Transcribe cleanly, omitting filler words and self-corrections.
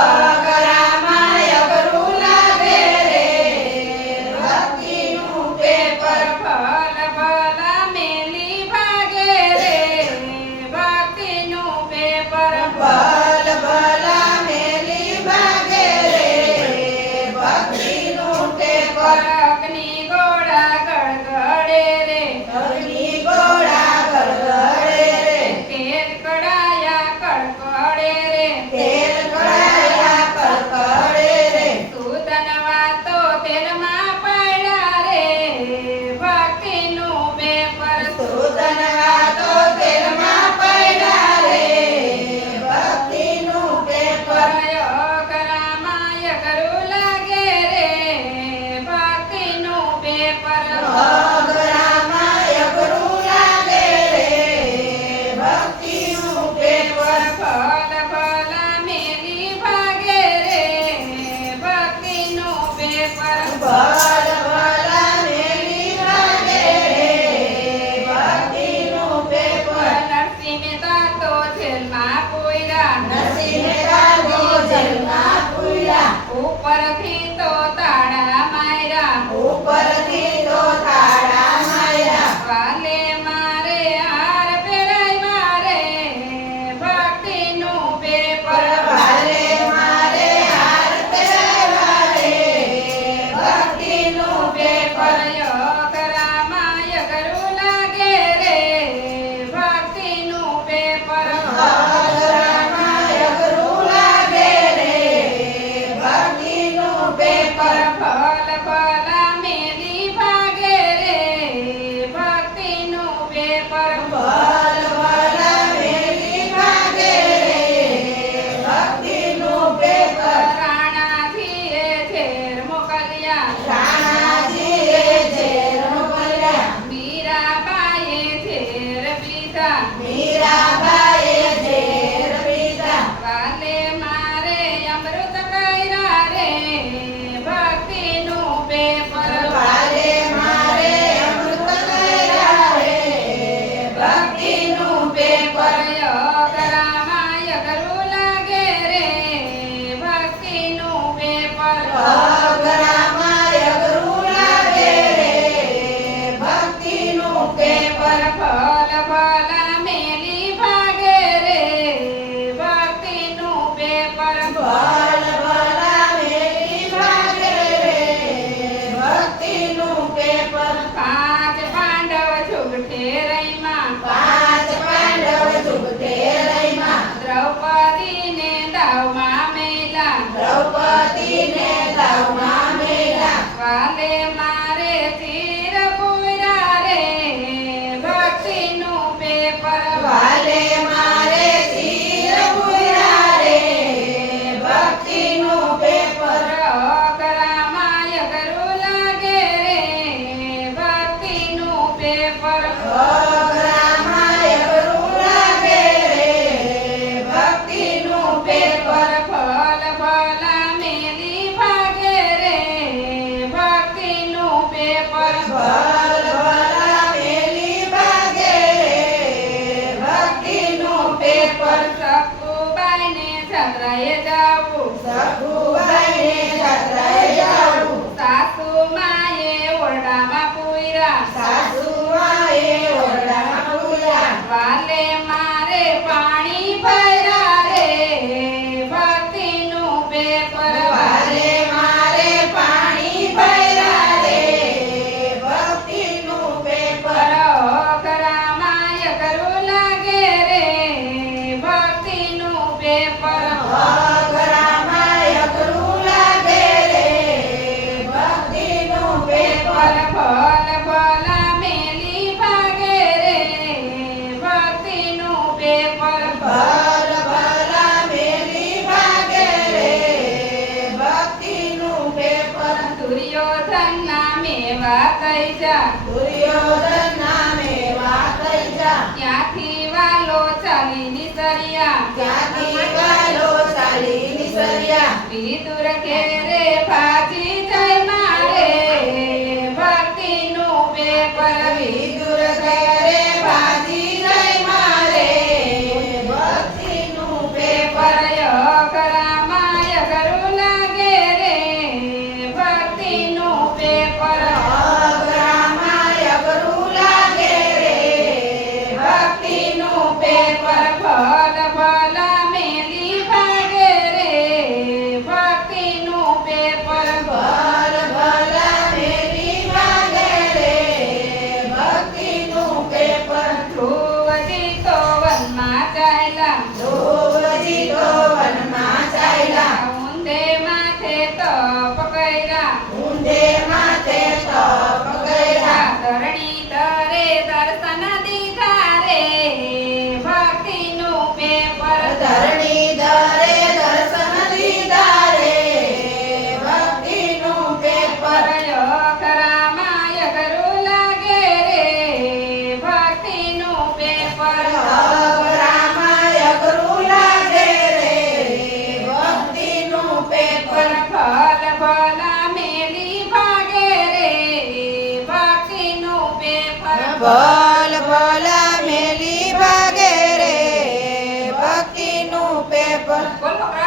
અઘરામાં અઘરું લાગે રે ભક્તિનું પેપર. ભલ ભલા મેલી ભાગે રે ભક્તિનું પેપર. ભલ ભલા મેલી ભાગે રે ભક્તિનું પેપર. અગ્નિ ગોળા ગળગળે રે અગ્નિ ગોળા ગળગળે રે તેલ કડાયા કડકડે રે તેલ કળાયા કળકળે રે સૂતન વાતો તેલમાં પડ્યા રે ભક્તિનું પેપર. સુદન વાતો તેલમાં પડ્યા રે ભક્તિનું પેપર. અઘરામાં અઘરું લાગે રે ભક્તિનું પેપર. અઘરામાં અઘરું લાગે રે ભક્તિનું પેપર. ભલ ભલા મેલી ભાગે રે ભક્તિનું પેપર. ભલ ભલા મેલી ભાગે રે ભક્તિનું પેપર. નરસિંહ મહેતા તો જેલમાં પૂર્યા નરસિંહ મહેતા તો જેલમાં પૂર્યા ઉપરથી તો તાળા માર્યા ઉપરથી તો તાળા માર્યા. વાલે મારે હાર પહેરાવ્યા રે ભક્તિનું પેપર. વાલે મારે હાર પહેરાવ્યા રે ભક્તિનું પેપર. અઘરામાં અઘરું લાગે રે ભક્તિનું પેપર. અઘરામાં અઘરું લાગે રે ભક્તિનું પેપર. ભલ ભલા મેલી ભાગે રે ભક્તિનું પેપર. ભલ ભલા મેલી ભાગે રે ભક્તિનું પેપર. રાણાજીએ ઝેર મોકલ્યા રાણાજીએ ઝેર મોકલ્યા મીરાબાઈએ ઝેર પીધા મીરાબાઈએ ઝેર પીધા. વાલે મારે અમૃત કર્યા રે ભક્તિનું પેપર. વાલે મારે અમૃત કર્યા રે ભક્તિનું પેપર. અઘરામાં અઘરું લાગે રે ભક્તિનું પેપર. અઘરામાં અઘરું લાગે રે ભક્તિનું પેપર. ભલ ભલા મેલી ભાગે રે ભક્તિનું પેપર. ભલ ભલા મેલી ભાગે રે ભક્તિનું પેપર. પાંચ પાંડવ ઝૂઠે રહીમાં પાંચ પાંડવ ઝૂઠે રહીમાં દ્રૌપદીને દાવમાં મેલા દ્રૌપદીને દાવમાં મેલ્યા. વાલે મારે ચીર પૂર્યા રે ભક્તિનું પેપર. વાલે મારે ચીર પૂર્યા રે ભક્તિનું પેપર. અઘરામાં અઘરું લાગે રે ભક્તિનું પેપર. અઘરામાં અઘરું લાગે રે ભક્તિનું પેપર. ભલ ભલા મેલી ભાગે રે ભક્તિનું પેપર. ભલ ભલા મેલી ભાગે રે ભક્તિનું પેપર. સખુબાઈને છત્રાએ જાવું સખુબાઈને છત્રાએ જાવું સાસુ માએ ઓરડામાં પૂર્યા સાસુમાએ ઓરડામાં પૂર્યા. વાલે મારે પાણી ભર્યા રે ભક્તિનું પેપર. વાલે મારે પાણી ભર્યા રે ભક્તિનું પેપર. અઘરામાં અઘરું લાગે રે ભક્તિનું પેપર. અઘરામાં અઘરું લાગે રે ભક્તિનું પેપર. ભલ ભલા મેલી ભાગે રે ભક્તિનું પેપર. ભલ ભલા મેલી ભાગે રે ભક્તિનું પેપર. દુર્યોધનના મેવા થઈ જા દુર્યોધન નામે વાત જા ત્યાંથી વાલો ચાલી નિસર્યા ત્યાંથી વાલો ચાલી નિસર્યા. વિદુર ઘેરે ભાજી જય મારે ભક્તિનું પેપર. વિદુર ઘેરે ભાજી જય મારે ભક્તિનું પેપર. અઘરામાં ફલ ફલા મેલી ભાગે રે ભક્તિનું પેપર બોલો